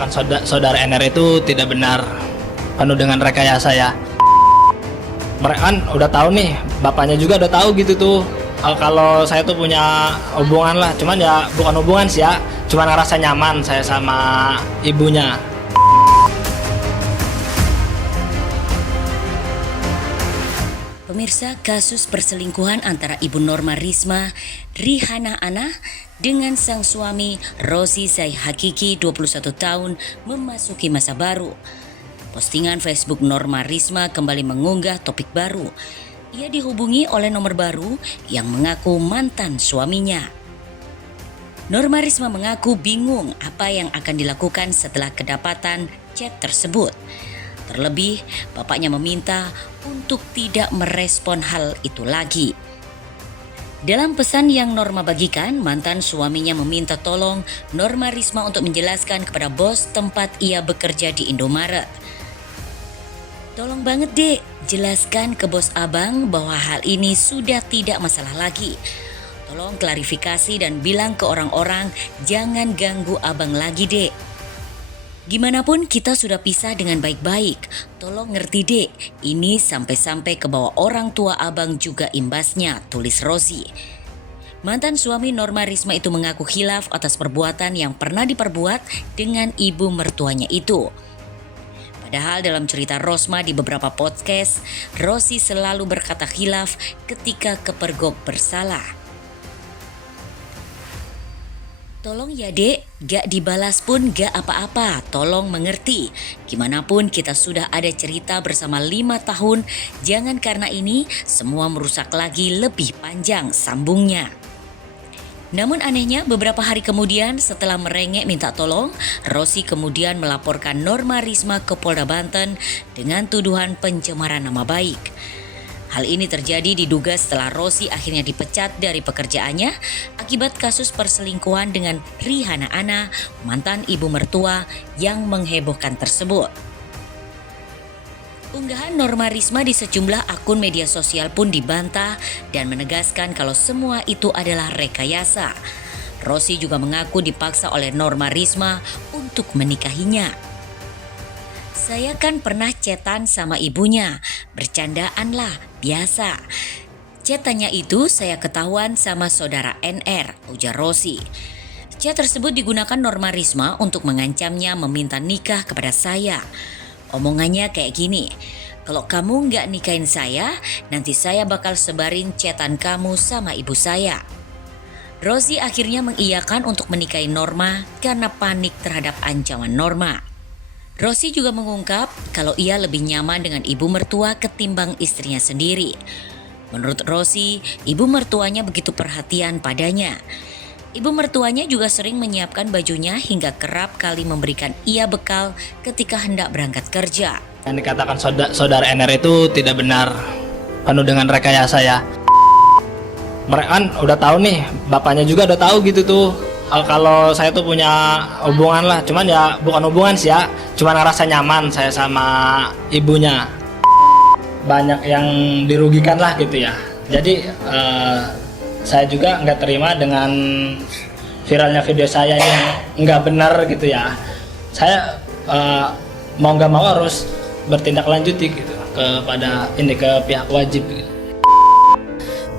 dikatakan saudara NR itu tidak benar, penuh dengan rekayasa ya. Mereka kan udah tahu nih, bapaknya juga udah tahu gitu tuh. Kalau saya tuh punya hubungan lah, cuman ya bukan hubungan sih ya, cuman ngerasa nyaman saya sama ibunya. Pemirsa, kasus perselingkuhan antara Ibu Norma Risma, Rihana Ana, dengan sang suami Rozi Zai Hakiki 21 tahun memasuki masa baru. Postingan Facebook Norma Risma kembali mengunggah topik baru. Ia dihubungi oleh nomor baru yang mengaku mantan suaminya. Norma Risma mengaku bingung apa yang akan dilakukan setelah kedapatan chat tersebut. Terlebih, bapaknya meminta untuk tidak merespon hal itu lagi. Dalam pesan yang Norma bagikan, mantan suaminya meminta tolong Norma Risma untuk menjelaskan kepada bos tempat ia bekerja di Indomaret. Tolong banget dek, jelaskan ke bos abang bahwa hal ini sudah tidak masalah lagi. Tolong klarifikasi dan bilang ke orang-orang jangan ganggu abang lagi dek. Gimana pun kita sudah pisah dengan baik-baik. Tolong ngerti dek, ini sampai-sampai ke bawah orang tua abang juga imbasnya, tulis Rozi. Mantan suami Norma Risma itu mengaku khilaf atas perbuatan yang pernah diperbuat dengan ibu mertuanya itu. Padahal dalam cerita Rosma di beberapa podcast, Rozi selalu berkata khilaf ketika kepergok bersalah. Tolong ya dek, gak dibalas pun gak apa-apa, tolong mengerti. Gimana pun kita sudah ada cerita bersama 5 tahun, jangan karena ini semua merusak lagi lebih panjang, sambungnya. Namun anehnya beberapa hari kemudian setelah merengek minta tolong, Rozi kemudian melaporkan Norma Risma ke Polda Banten dengan tuduhan pencemaran nama baik. Hal ini terjadi diduga setelah Rozi akhirnya dipecat dari pekerjaannya akibat kasus perselingkuhan dengan Rihana Ana, mantan ibu mertua yang menghebohkan tersebut. Unggahan Norma Risma di sejumlah akun media sosial pun dibantah dan menegaskan kalau semua itu adalah rekayasa. Rozi juga mengaku dipaksa oleh Norma Risma untuk menikahinya. Saya kan pernah chatan sama ibunya, bercandaan lah, biasa. Chatannya itu saya ketahuan sama saudara NR, ujar Rozi. Chat tersebut digunakan Norma Risma untuk mengancamnya meminta nikah kepada saya. Omongannya kayak gini, kalau kamu nggak nikahin saya, nanti saya bakal sebarin chatan kamu sama ibu saya. Rozi akhirnya mengiyakan untuk menikahi Norma karena panik terhadap ancaman Norma. Rozi juga mengungkap kalau ia lebih nyaman dengan ibu mertua ketimbang istrinya sendiri. Menurut Rozi, ibu mertuanya begitu perhatian padanya. Ibu mertuanya juga sering menyiapkan bajunya hingga kerap kali memberikan ia bekal ketika hendak berangkat kerja. Yang dikatakan saudara NR itu tidak benar, penuh dengan rekayasa ya. Mereka kan udah tahu nih, bapaknya juga udah tahu gitu tuh. Kalau saya tuh punya hubungan lah, cuman ya bukan hubungan sih ya, cuman ngerasa nyaman saya sama ibunya. Banyak yang dirugikan lah gitu ya. Jadi saya juga nggak terima dengan viralnya video saya yang nggak benar gitu ya. Saya mau nggak mau harus bertindak lanjuti gitu ke pihak wajib. Gitu.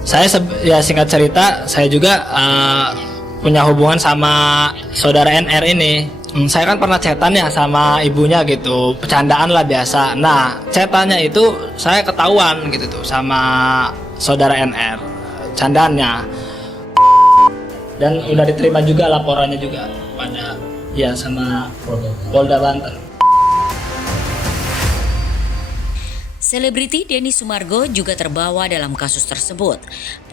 Saya ya singkat cerita, saya juga punya hubungan sama saudara NR ini. Saya kan pernah chatan ya sama ibunya gitu, bercandaan lah biasa. Nah, chatannya itu saya ketahuan gitu tuh sama saudara NR, candaannya. Dan udah diterima juga laporannya juga pada ya sama Polda Banten. Selebriti Denny Sumargo juga terbawa dalam kasus tersebut.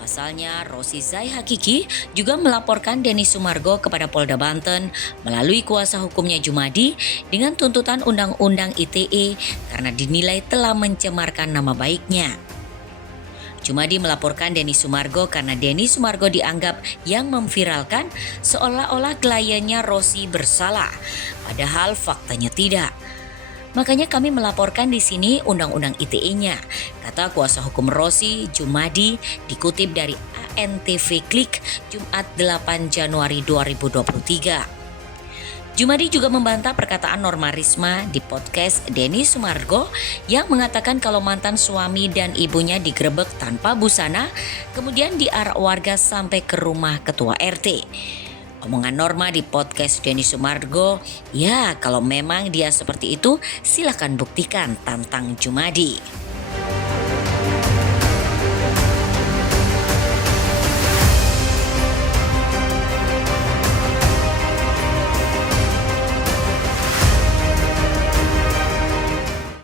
Pasalnya, Rozi Zai Hakiki juga melaporkan Denny Sumargo kepada Polda Banten melalui kuasa hukumnya Jumadi dengan tuntutan Undang-Undang ITE karena dinilai telah mencemarkan nama baiknya. Jumadi melaporkan Denny Sumargo karena Denny Sumargo dianggap yang memviralkan seolah-olah kliennya Rozi bersalah, padahal faktanya tidak. Makanya kami melaporkan di sini Undang-Undang ITE-nya, kata kuasa hukum Rozi Jumadi dikutip dari ANTV Klik Jumat 8 Januari 2023. Jumadi juga membantah perkataan Norma Risma di podcast Denny Sumargo yang mengatakan kalau mantan suami dan ibunya digerebek tanpa busana, kemudian diarak warga sampai ke rumah ketua RT. Omongan Norma di podcast Denny Sumargo, ya kalau memang dia seperti itu silahkan buktikan, tantang Jumadi.